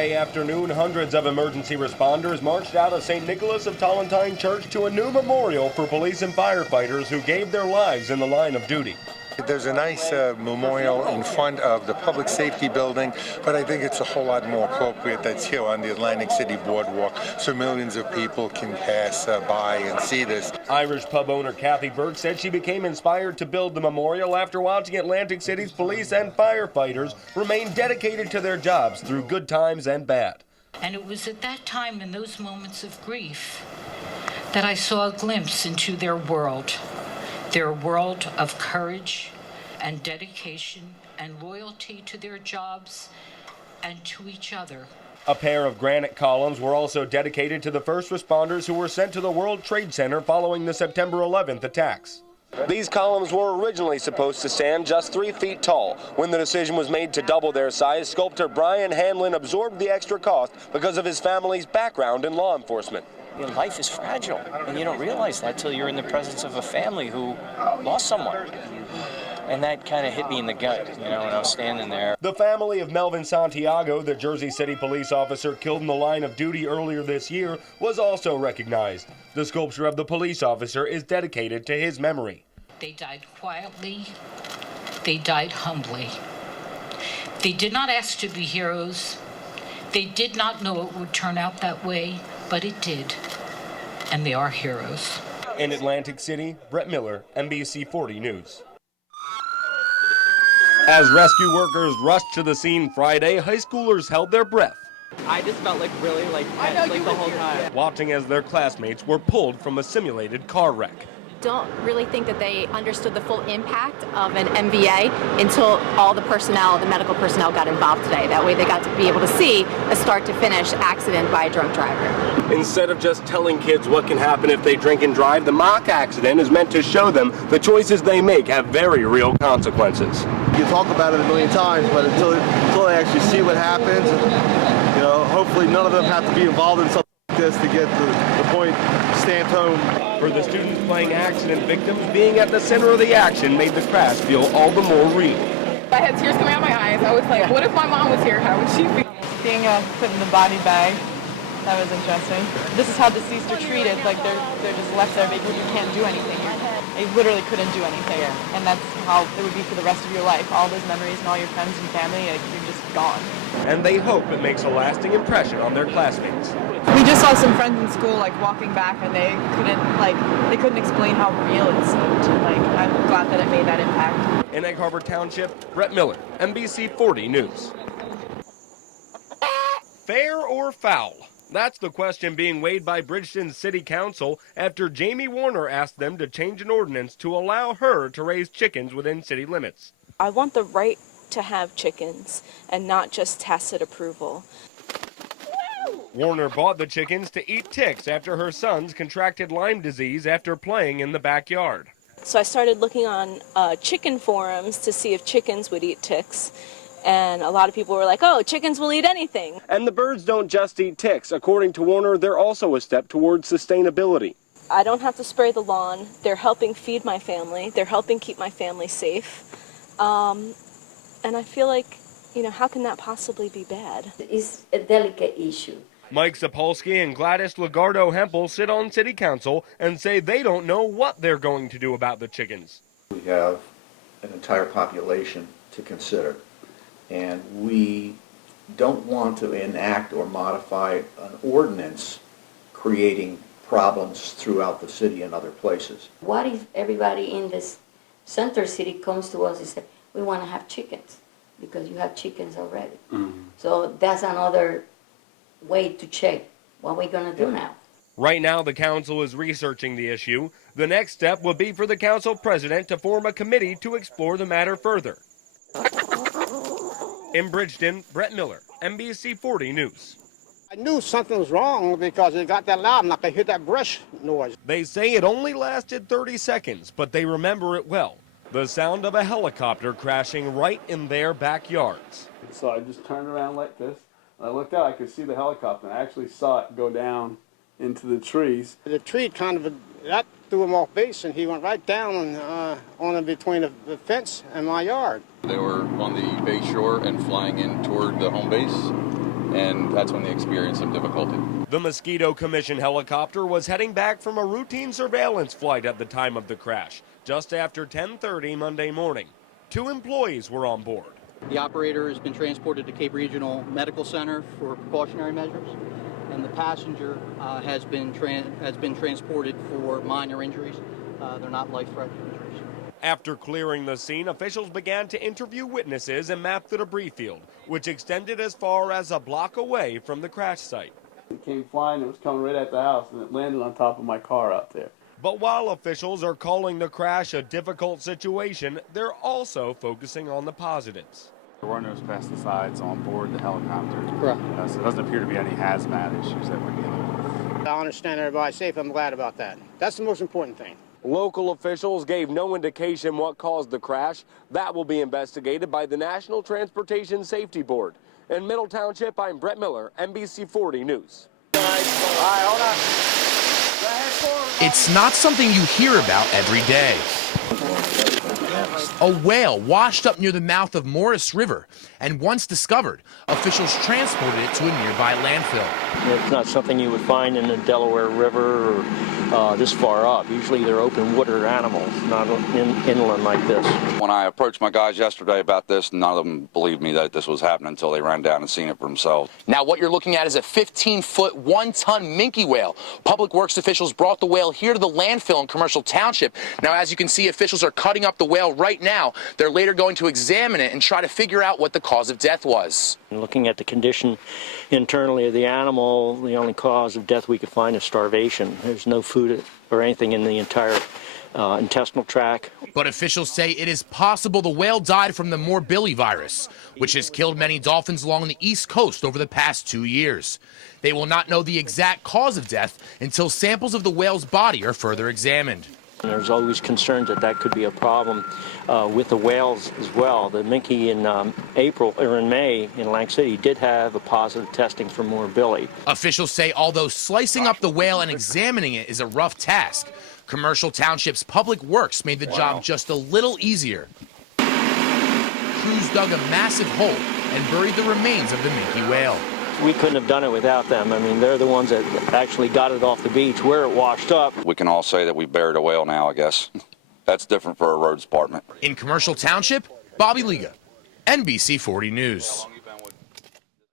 Friday afternoon, hundreds of emergency responders marched out of St. Nicholas of Tolentine Church to a new memorial for police and firefighters who gave their lives in the line of duty. There's a nice memorial in front of the Public Safety Building, but I think it's a whole lot more appropriate that's here on the Atlantic City Boardwalk so millions of people can pass by and see this. Irish pub owner Kathy Burke said she became inspired to build the memorial after watching Atlantic City's police and firefighters remain dedicated to their jobs through good times and bad. And it was at that time, in those moments of grief, that I saw a glimpse into their world of courage and dedication and loyalty to their jobs and to each other. A pair of granite columns were also dedicated to the first responders who were sent to the World Trade Center following the September 11th attacks. These columns were originally supposed to stand just 3 feet tall. When the decision was made to double their size, sculptor Brian Hanlon absorbed the extra cost because of his family's background in law enforcement. You know, life is fragile, and you don't realize that till you're in the presence of a family who lost someone. And that kind of hit me in the gut, you know, when I was standing there. The family of Melvin Santiago, the Jersey City police officer killed in the line of duty earlier this year, was also recognized. The sculpture of the police officer is dedicated to his memory. They died quietly. They died humbly. They did not ask to be heroes. They did not know it would turn out that way, but it did. And they are heroes. In Atlantic City, Brett Miller, NBC 40 News. As rescue workers rushed to the scene Friday, high schoolers held their breath. I just felt really tense the whole time. Watching as their classmates were pulled from a simulated car wreck. Don't really think that they understood the full impact of an MVA until all the personnel, the medical personnel, got involved today. That way they got to be able to see a start-to-finish accident by a drunk driver. Instead of just telling kids what can happen if they drink and drive, the mock accident is meant to show them the choices they make have very real consequences. You talk about it a million times, but until they actually see what happens, you know, hopefully none of them have to be involved in something like this to get the point stamped home. For the students playing accident victims, being at the center of the action made the crash feel all the more real. I had tears coming out of my eyes. I was like, what if my mom was here? How would she be? Being put in the body bag, that was interesting. This is how deceased are treated. Like they're just left there because you can't do anything. They literally couldn't do anything. And that's how it would be for the rest of your life. All those memories and all your friends and family, like, you're just gone. And they hope it makes a lasting impression on their classmates. We just saw some friends in school walking back, and they couldn't explain how real it seemed. I'm glad that it made that impact. In Egg Harbor Township, Brett Miller, NBC 40 News. Fair or foul? That's the question being weighed by Bridgeton's City Council after Jamie Warner asked them to change an ordinance to allow her to raise chickens within city limits. I want the right to have chickens and not just tacit approval. Warner bought the chickens to eat ticks after her sons contracted Lyme disease after playing in the backyard. So I started looking on chicken forums to see if chickens would eat ticks. And a lot of people were like, oh, chickens will eat anything. And the birds don't just eat ticks. According to Warner, they're also a step towards sustainability. I don't have to spray the lawn. They're helping feed my family. They're helping keep my family safe. And I feel like, you know, how can that possibly be bad? It's a delicate issue. Mike Sapolsky and Gladys Lagardo Hempel sit on City Council and say they don't know what they're going to do about the chickens. We have an entire population to consider, and we don't want to enact or modify an ordinance creating problems throughout the city and other places. What if everybody in this center city comes to us and says, we want to have chickens, because you have chickens already. So that's another way to check what we're going to do now. Right now, the council is researching the issue. The next step will be for the council president to form a committee to explore the matter further. In Bridgeton, Brett Miller, NBC 40 News. I knew something was wrong because it got that loud and I could hear that brush noise. They say it only lasted 30 seconds, but they remember it well. The sound of a helicopter crashing right in their backyards. So I just turned around like this. I looked out, I could see the helicopter, and I actually saw it go down into the trees. The tree that threw him off base, and he went right down on between the fence and my yard. They were on the bay shore and flying in toward the home base, and that's when they experienced some difficulty. The Mosquito Commission helicopter was heading back from a routine surveillance flight at the time of the crash, just after 10:30 Monday morning. 2 employees were on board. The operator has been transported to Cape Regional Medical Center for precautionary measures, and the passenger has been transported for minor injuries. They're not life-threatening injuries. After clearing the scene, officials began to interview witnesses and map the debris field, which extended as far as a block away from the crash site. It came flying, it was coming right at the house, and it landed on top of my car out there. But while officials are calling the crash a difficult situation, they're also focusing on the positives. There were no pesticides on board the helicopter. Right. So it doesn't appear to be any hazmat issues that we're dealing with. I understand everybody's safe. I'm glad about that. That's the most important thing. Local officials gave no indication what caused the crash. That will be investigated by the National Transportation Safety Board. In Middle Township, I'm Brett Miller, NBC 40 News. All right, hold on. It's not something you hear about every day. A whale washed up near the mouth of Morris River, and once discovered, officials transported it to a nearby landfill. It's not something you would find in the Delaware River or this far up. Usually they're open water animals, not inland like this. When I approached my guys yesterday about this, none of them believed me that this was happening until they ran down and seen it for themselves. Now what you're looking at is a 15-foot, 1-ton minke whale. Public Works officials brought the whale here to the landfill in Commercial Township. Now, as you can see, officials are cutting up the whale right now. They're later going to examine it and try to figure out what the cause of death was. Looking at the condition internally of the animal, the only cause of death we could find is starvation. There's no food or anything in the entire intestinal tract. But officials say it is possible the whale died from the morbilli virus, which has killed many dolphins along the East Coast over the past 2 years. They will not know the exact cause of death until samples of the whale's body are further examined. And there's always concerns that that could be a problem with the whales as well. The minke in May in Lang City did have a positive testing for morbilli. Officials say although slicing up the whale and examining it is a rough task, Commercial Township's Public Works made the job just a little easier. Crews dug a massive hole and buried the remains of the minke whale. We couldn't have done it without them. I mean, they're the ones that actually got it off the beach where it washed up. We can all say that we buried a whale now, I guess. That's different for a roads department. In Commercial Township, Bobby Liga, NBC 40 News.